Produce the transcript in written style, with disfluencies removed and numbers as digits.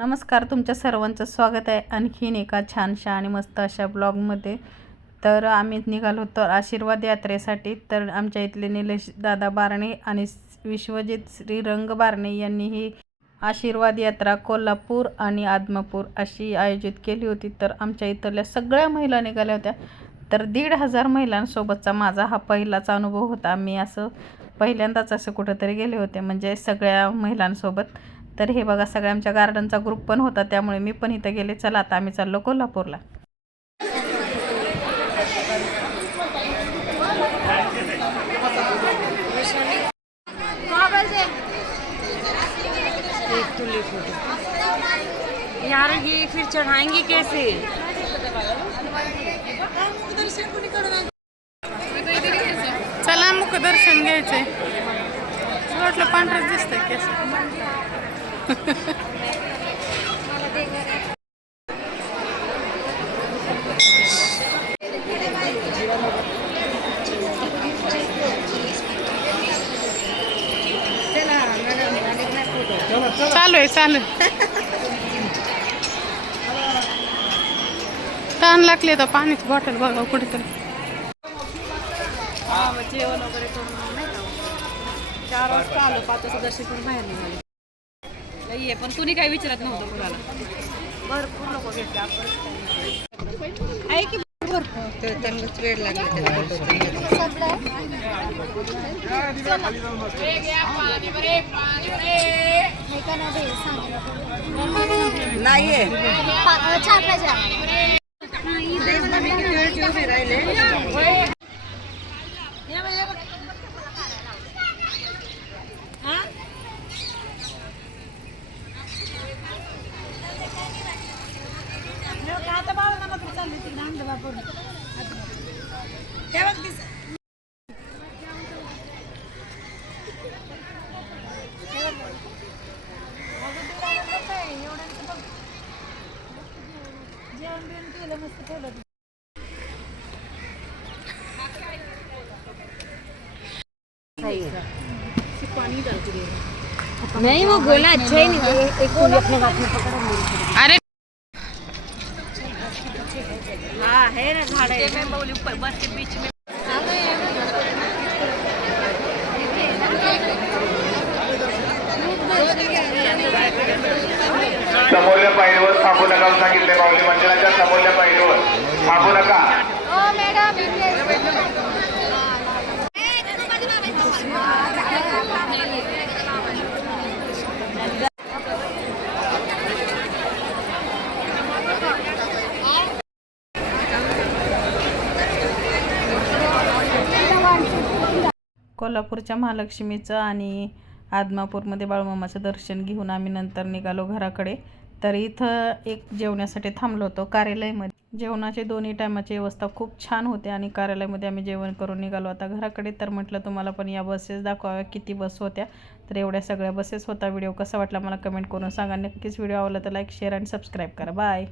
नमस्कार, तुमच्या सर्वांचं स्वागत आहे आणखीन एका छानशा आणि मस्त अशा ब्लॉगमध्ये. तर आम्ही निघालो होतो आशीर्वाद यात्रेसाठी. तर आमच्या इथले निलेश दादा बारणे आणि विश्वजित श्रीरंग बारणे यांनी ही आशीर्वाद यात्रा कोल्हापूर आणि आदमापूर अशी आयोजित केली होती. तर आमच्या इथल्या सगळ्या महिला निघाल्या होत्या. तर 1,500 महिलांसोबतचा माझा हा पहिलाच अनुभव होता. मी असं पहिल्यांदाच असं कुठंतरी गेले होते, म्हणजे सगळ्या महिलांसोबत. तर हे बघा, सगळ्या आमच्या गार्डनचा ग्रुप पण होता, त्यामुळे मी पण इथं गेले. चला आता आम्ही चाललो कोल्हापूरला. यार ये फिर चढ़ाएंगे कैसे? चला मुखदर्शन घ्यायचंय. वाटलं पांढरच दिसतंय केस. चालू आहे. ताण लागले तर पाणीच बॉटल बघा कुठेतरी. जेवण वगैरे करून नाही का 4 वाजता आलो, 5 वाजता दर्शन करून बाहेर निघाले. ये पण तुम्ही काही विचारत नव्हतं कुणाला. भरपूर लोक घेतले आपण. आहे की भरपूर चांगलंच वेळ लागला नाहीये. नहीं, वो गोला अच्छा ही नहीं। एक गोली अपने हाथ में पकड़ा। अरे हाँ है ना, झाड़ है। मैं बोली ऊपर बस के बीच में समोरल्या पायरीवर थांबू नका सांगितले. माऊली मंदिराच्या समोरल्या पायरीवर थांबू नका. कोल्हापूरच्या महालक्ष्मीचं आणि आदमापूरमध्ये बाळूमामाचं दर्शन घेऊन आम्ही नंतर निघालो घराकडे. तर इथं एक जेवण्यासाठी थांबलो होतो कार्यालयामध्ये. जेवणाचे दोन्ही टायमाची व्यवस्था खूप छान होते आणि कार्यालयामध्ये आम्ही जेवण करून निघालो आता घराकडे. तर म्हटलं तुम्हाला पण या बसेस दाखवाव्या, किती बस होत्या. तर एवढ्या सगळ्या बसेस होता. व्हिडिओ कसा वाटला मला कमेंट करून सांगा. नक्कीच व्हिडिओ आवडला तर लाईक, शेअर आणि सबस्क्राईब करा. बाय.